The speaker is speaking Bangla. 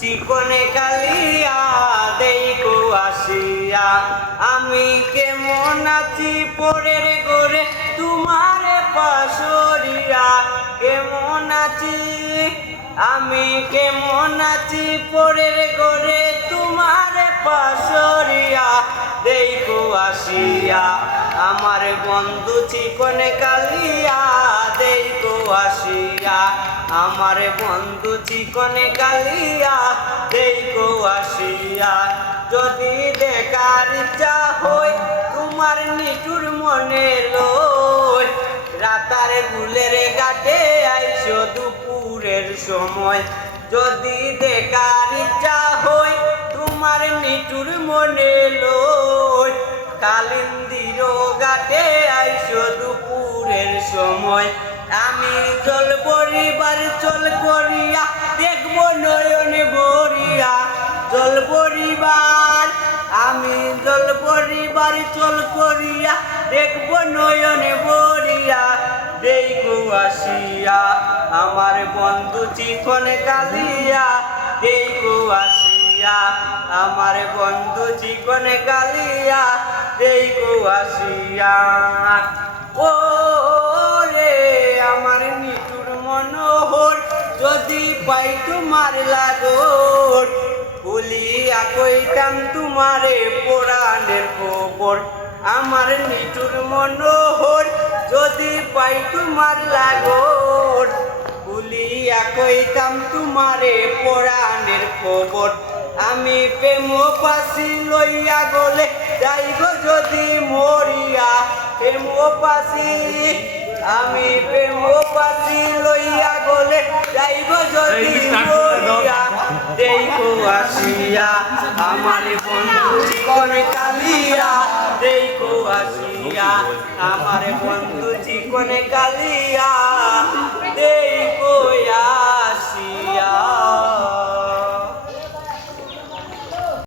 চিকনে কালিয়া দেখো আসিয়া আমি কেমন আছি পরের গোরে তোমার পাশরিয়া কেমন আছি আমি কেমন আছি পরের গোরে তোমার পাশরিয়া দেখো আসিয়া আমার বন্ধু চিকনে কালিয়া দেখো আসিয়া আমার বন্ধু চিকনে কালিয়া দেখো আসিয়া যদি দেখার ইচ্ছা হয় তোমার নিঠুর মনে লই রাতার গুলের ঘাটে আইসো দুপুরের সময় যদি দেখার ইচ্ছা হয় তোমার নিঠুর মনে লই কালিন্দির ঘাটে আইসো দুপুরের সময় আমি চল পরিবার চল করিয়া দেখবো নয়নে ভরিয়া চল পরিবার আমি চল পরিবার চল করিয়া দেখবো নয়নে ভরিয়া দেখো আসিয়া আমার বন্ধু চিকনে কালিয়া দেখো আসিয়া আমার বন্ধু চিকনে কালিয়া দেখো আসিয়া ও রে আমার নিঠুর মনোহর যদি পাই তোমার লাগর বলিয়া কইতাম তোমারে পুরাণের খবর আমার নিঠুর মনোহর যদি পাই তোমার লাগর বলিয়া কইতাম তোমারে পুরাণের খবর আমি প্রেম পাশি লইয়া গলে যাইব যদি মরিয়া প্রেম পাশি আমি প্রেম পাশি লইয়া গলে যাইব যদি মরিয়া দেখো আসিয়া আমার বন্ধু চিকনে কালিয়া দেখো আসিয়া আমার বন্ধু চিকনে কালিয়া দেখো